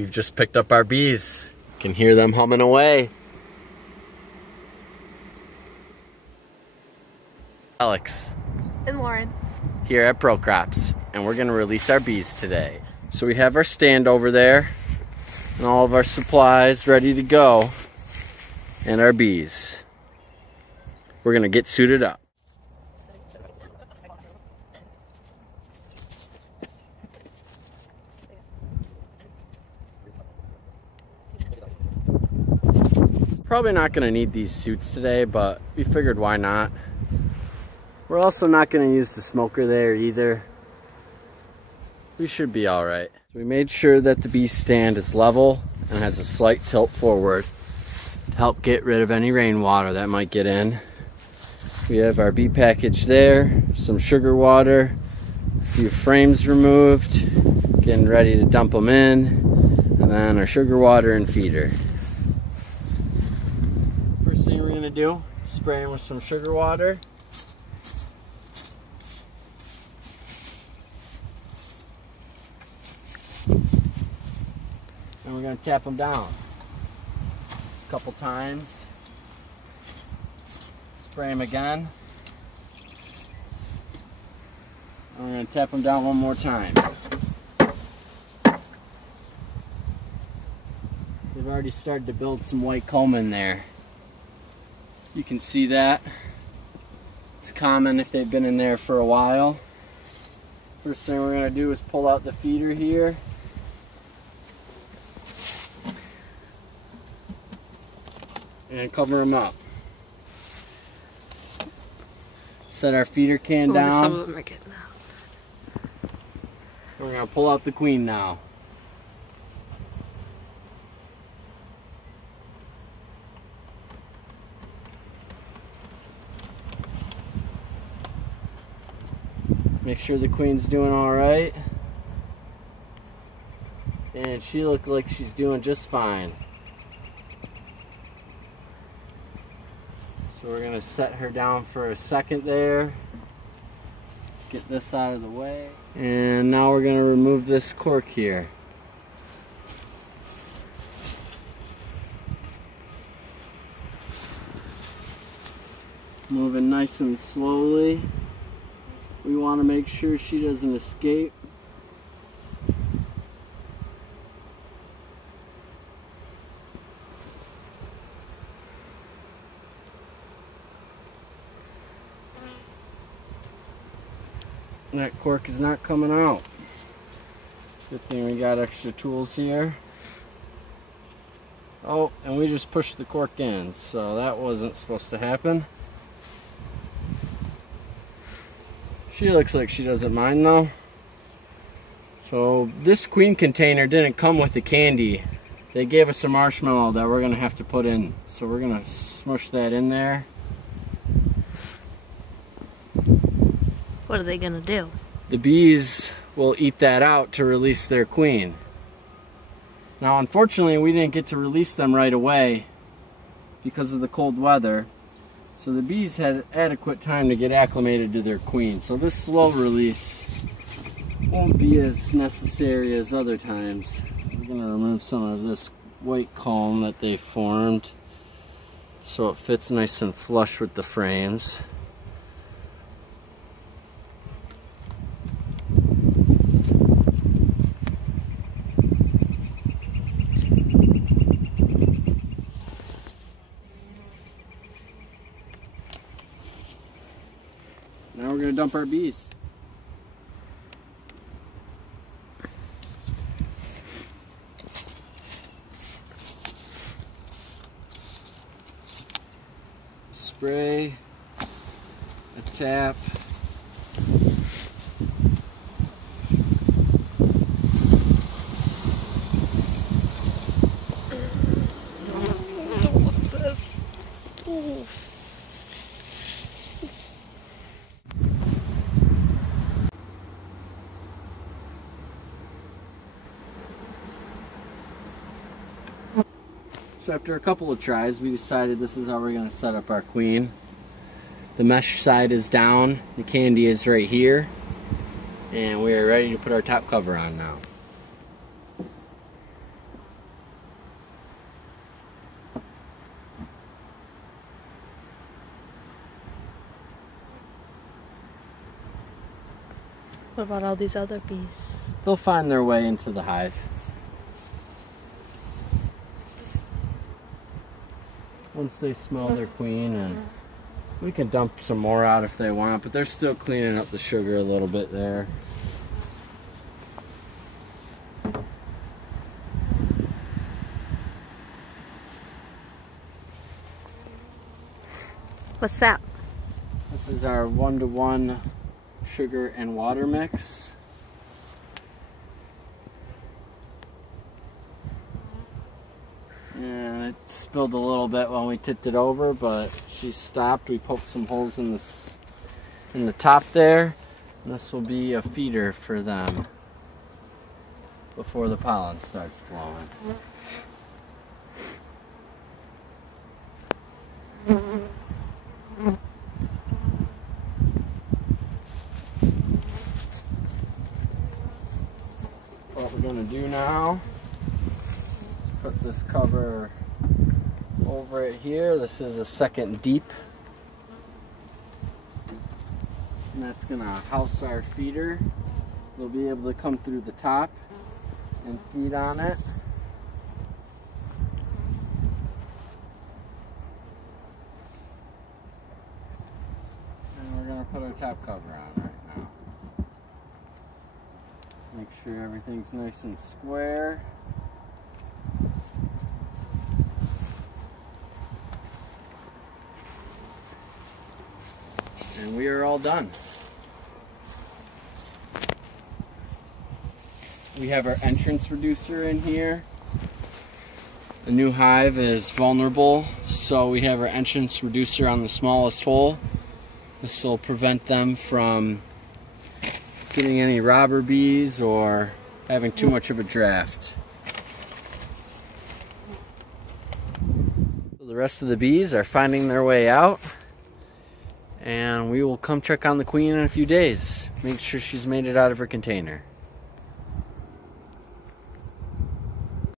We've just picked up our bees. You can hear them humming away. Alex and Lauren here at Pro Crops, and we're gonna release our bees today. So we have our stand over there and all of our supplies ready to go, and our bees. We're gonna get suited up. Probably not gonna need these suits today, but we figured why not. We're also not gonna use the smoker there either. We should be all right. So we made sure that the bee stand is level and has a slight tilt forward to help get rid of any rainwater that might get in. We have our bee package there, some sugar water, a few frames removed, getting ready to dump them in, and then our sugar water and feeder. First thing we're gonna do, spray them with some sugar water. And we're gonna tap them down a couple times. Spray them again. And we're gonna tap them down one more time. They've already started to build some white comb in there. You can see that. It's common if they've been in there for a while. First thing we're gonna do is pull out the feeder here. And cover them up. Set our feeder can down. Some of them are getting out. We're gonna pull out the queen now. Make sure the queen's doing all right. And she looked like she's doing just fine. So we're gonna set her down for a second there. Get this out of the way. And now we're gonna remove this cork here. Moving nice and slowly. We want to make sure she doesn't escape. That cork is not coming out. Good thing we got extra tools here. Oh, and we just pushed the cork in, so that wasn't supposed to happen. She looks like she doesn't mind though. So this queen container didn't come with the candy. They gave us a marshmallow that we're gonna have to put in. So we're gonna smush that in there. What are they gonna do? The bees will eat that out to release their queen. Now unfortunately we didn't get to release them right away because of the cold weather. So the bees had adequate time to get acclimated to their queen. So this slow release won't be as necessary as other times. We're going to remove some of this white comb that they formed so it fits nice and flush with the frames. Now we're going to dump our bees. Spray, a tap. Don't look at this. Ooh. So after a couple of tries, we decided this is how we're going to set up our queen. The mesh side is down, the candy is right here, and we are ready to put our top cover on now. What about all these other bees? They'll find their way into the hive. Once they smell their queen, and we can dump some more out if they want, but they're still cleaning up the sugar a little bit there. What's that? This is our 1-to-1 sugar and water mix. And it spilled a little bit when we tipped it over, but she stopped. We poked some holes in the top there. And this will be a feeder for them before the pollen starts flowing. What we're going to do now is put this cover over it here. This is a 2nd deep. And that's going to house our feeder. They'll be able to come through the top and feed on it. And we're going to put our top cover on right now. Make sure everything's nice and square. And we are all done. We have our entrance reducer in here. The new hive is vulnerable, so we have our entrance reducer on the smallest hole. This will prevent them from getting any robber bees or having too much of a draft. So the rest of the bees are finding their way out, and we will come check on the queen in a few days. Make sure she's made it out of her container.